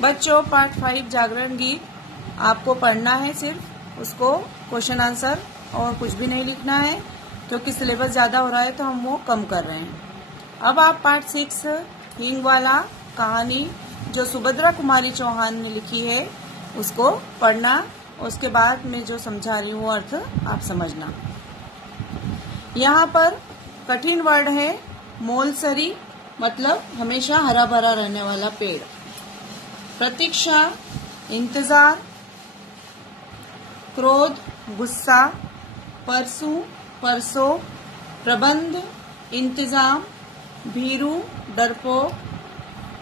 बच्चों, पार्ट 5 जागरण गीत आपको पढ़ना है, सिर्फ उसको क्वेश्चन आंसर और कुछ भी नहीं लिखना है, क्योंकि सिलेबस ज़्यादा हो रहा है तो हम वो कम कर रहे हैं। अब आप पार्ट 6 हींग वाला कहानी जो सुभद्रा कुमारी चौहान ने लिखी है उसको पढ़ना, उसके बाद मैं जो समझा रही हूँ अर्थ आप समझना। यहाँ पर कठिन वर्ड है मोलसरी, मतलब हमेशा हरा भरा रहने वाला पेड़। प्रतीक्षा इंतजार, क्रोध गुस्सा, परसों परसों, प्रबंध इंतजाम, भीरू डरपोक,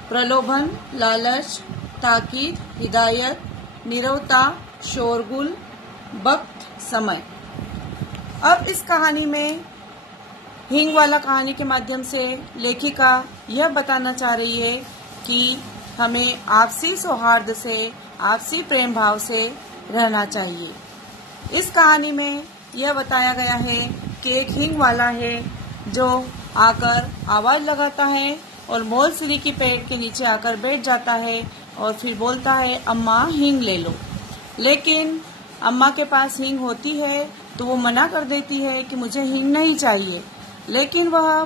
प्रलोभन लालच, ताकीद हिदायत, नीरवता शोरगुल, वक्त समय। अब इस कहानी में हींग वाला कहानी के माध्यम से लेखिका यह बताना चाह रही है कि हमें आपसी सौहार्द से, आपसी प्रेम भाव से रहना चाहिए। इस कहानी में यह बताया गया है कि एक हींग वाला है जो आकर आवाज लगाता है और मोलसरी के पेड़ के नीचे आकर बैठ जाता है और फिर बोलता है, अम्मा हींग ले लो। लेकिन अम्मा के पास हींग होती है तो वो मना कर देती है कि मुझे हींग नहीं चाहिए। लेकिन वह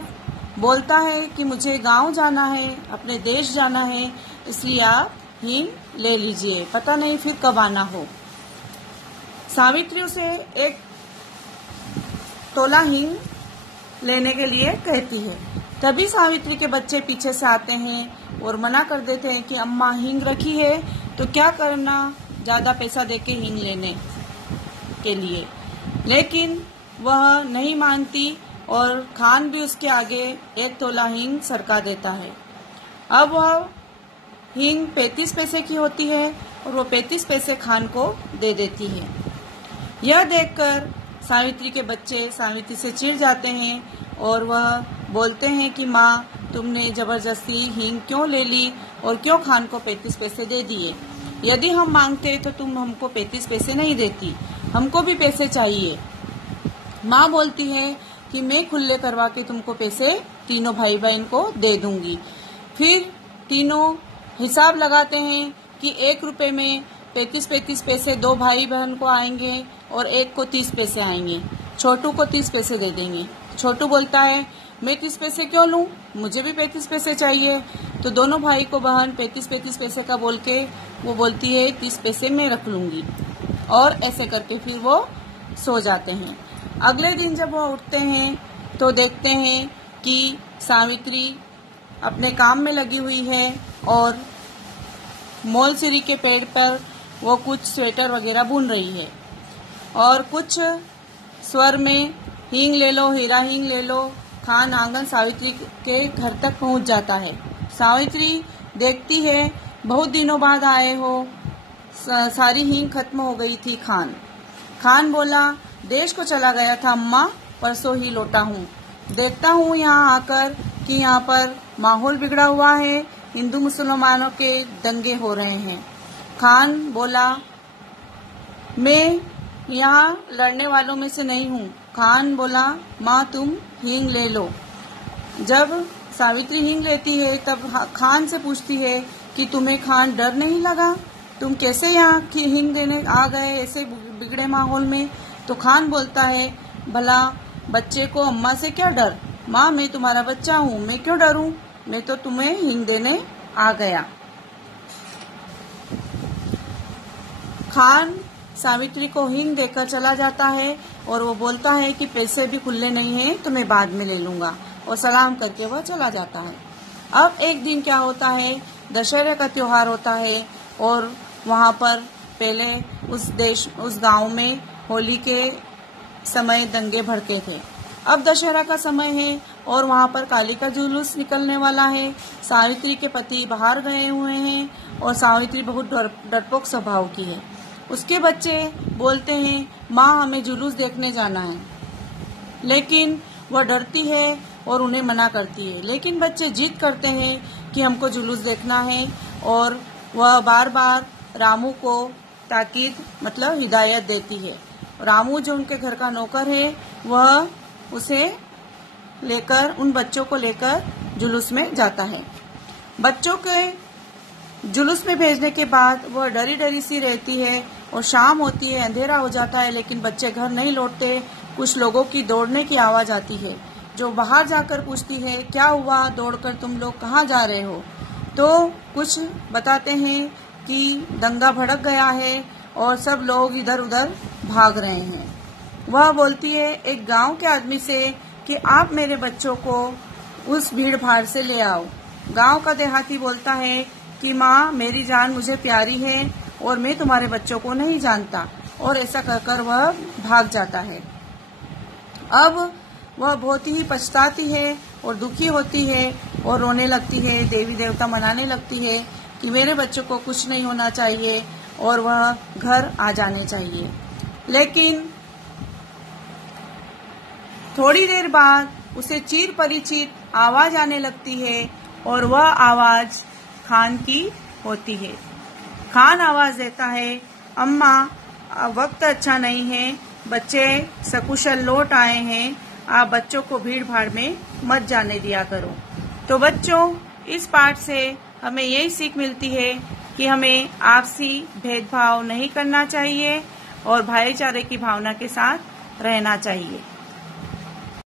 बोलता है कि मुझे गांव जाना है, अपने देश जाना है, इसलिए आप हींग ले लीजिए, पता नहीं फिर कब आना हो। सावित्री उसे एक तोला हींग लेने के लिए कहती है। तभी सावित्री के बच्चे पीछे से आते हैं और मना कर देते हैं कि अम्मा हींग रखी है तो क्या करना ज्यादा पैसा देके हींग लेने के लिए। लेकिन वह नहीं मानती और खान भी उसके आगे एक तोला हींग सरका देता है। अब वह हींग 35 पैसे की होती है और वो 35 पैसे खान को दे देती है। यह देखकर सावित्री के बच्चे सावित्री से चिढ़ जाते हैं और वह बोलते हैं कि माँ, तुमने जबरदस्ती हींग क्यों ले ली और क्यों खान को 35 पैसे दे दिए। यदि हम मांगते तो तुम हमको 35 पैसे नहीं देती, हमको भी पैसे चाहिए। माँ बोलती है कि मैं खुले करवा के तुमको पैसे तीनों भाई बहन को दे दूंगी। फिर तीनों हिसाब लगाते हैं कि 1 रुपए में 35 पैसे 2 भाई बहन को आएंगे और एक को 30 पैसे आएंगे। छोटू को 30 पैसे दे देंगे। छोटू बोलता है, मैं 30 पैसे क्यों लूं, मुझे भी 35 पैसे चाहिए। तो दोनों भाई को बहन 35 पैसे का बोल के वो बोलती है 30 पैसे मैं रख लूंगी, और ऐसे करके फिर वो सो जाते हैं। अगले दिन जब वो उठते हैं तो देखते हैं कि सावित्री अपने काम में लगी हुई है और मोलसरी के पेड़ पर वो कुछ स्वेटर वगैरह बुन रही है और कुछ स्वर में हींग ले लो, हीरा हींग ले लो। खान आंगन सावित्री के घर तक पहुंच जाता है। सावित्री देखती है, बहुत दिनों बाद आए हो, सारी हींग खत्म हो गई थी। खान बोला, देश को चला गया था अम्मा, परसों ही लौटा हूँ। देखता हूँ यहाँ आकर कि यहाँ पर माहौल बिगड़ा हुआ है, हिंदू मुसलमानों के दंगे हो रहे हैं। खान बोला, मैं यहाँ लड़ने वालों में से नहीं हूँ। खान बोला, माँ तुम हींग ले लो। जब सावित्री हींग लेती है तब खान से पूछती है कि तुम्हें खान डर नहीं लगा, तुम कैसे यहाँ की हींग देने आ गए ऐसे बिगड़े माहौल में। तो खान बोलता है, भला बच्चे को अम्मा से क्या डर, माँ मैं तुम्हारा बच्चा हूँ, मैं क्यों डरूं, मैं तो तुम्हें हींग देने आ गया। खान सावित्री को हींग देकर चला जाता है और वो बोलता है कि पैसे भी खुले नहीं हैं तो मैं बाद में ले लूंगा, और सलाम करके वह चला जाता है। अब एक दिन क्या होता है, दशहरे का त्योहार होता है और वहाँ पर पहले उस गांव में होली के समय दंगे भड़के थे। अब दशहरा का समय है और वहाँ पर काली का जुलूस निकलने वाला है। सावित्री के पति बाहर गए हुए हैं और सावित्री बहुत डरपोक स्वभाव की है। उसके बच्चे बोलते हैं, माँ हमें जुलूस देखने जाना है, लेकिन वह डरती है और उन्हें मना करती है। लेकिन बच्चे जिद करते हैं कि हमको जुलूस देखना है और वह बार बार रामू को ताकीद मतलब हिदायत देती है। रामू जो उनके घर का नौकर है वह उसे लेकर, उन बच्चों को लेकर जुलूस में जाता है। बच्चों के जुलूस में भेजने के बाद वह डरी डरी सी रहती है और शाम होती है, अंधेरा हो जाता है, लेकिन बच्चे घर नहीं लौटते। कुछ लोगों की दौड़ने की आवाज आती है, जो बाहर जाकर पूछती है, क्या हुआ, दौड़कर तुम लोग कहाँ जा रहे हो? तो कुछ बताते हैं कि दंगा भड़क गया है और सब लोग इधर उधर भाग रहे हैं। वह बोलती है एक गांव के आदमी से कि आप मेरे बच्चों को उस भीड़ भाड़ से ले आओ। गांव का देहाती बोलता है कि माँ, मेरी जान मुझे प्यारी है और मैं तुम्हारे बच्चों को नहीं जानता, और ऐसा कहकर वह भाग जाता है। अब वह बहुत ही पछताती है और दुखी होती है और रोने लगती है, देवी देवता मनाने लगती है कि मेरे बच्चों को कुछ नहीं होना चाहिए और वह घर आ जाने चाहिए। लेकिन थोड़ी देर बाद उसे चिर परिचित आवाज आने लगती है और वह आवाज खान की होती है। खान आवाज देता है, अम्मा, वक्त अच्छा नहीं है, बच्चे सकुशल लौट आए हैं, आप बच्चों को भीड़ भाड़ में मत जाने दिया करो। तो बच्चों, इस पाठ से हमें यही सीख मिलती है कि हमें आपसी भेदभाव नहीं करना चाहिए और भाईचारे की भावना के साथ रहना चाहिए।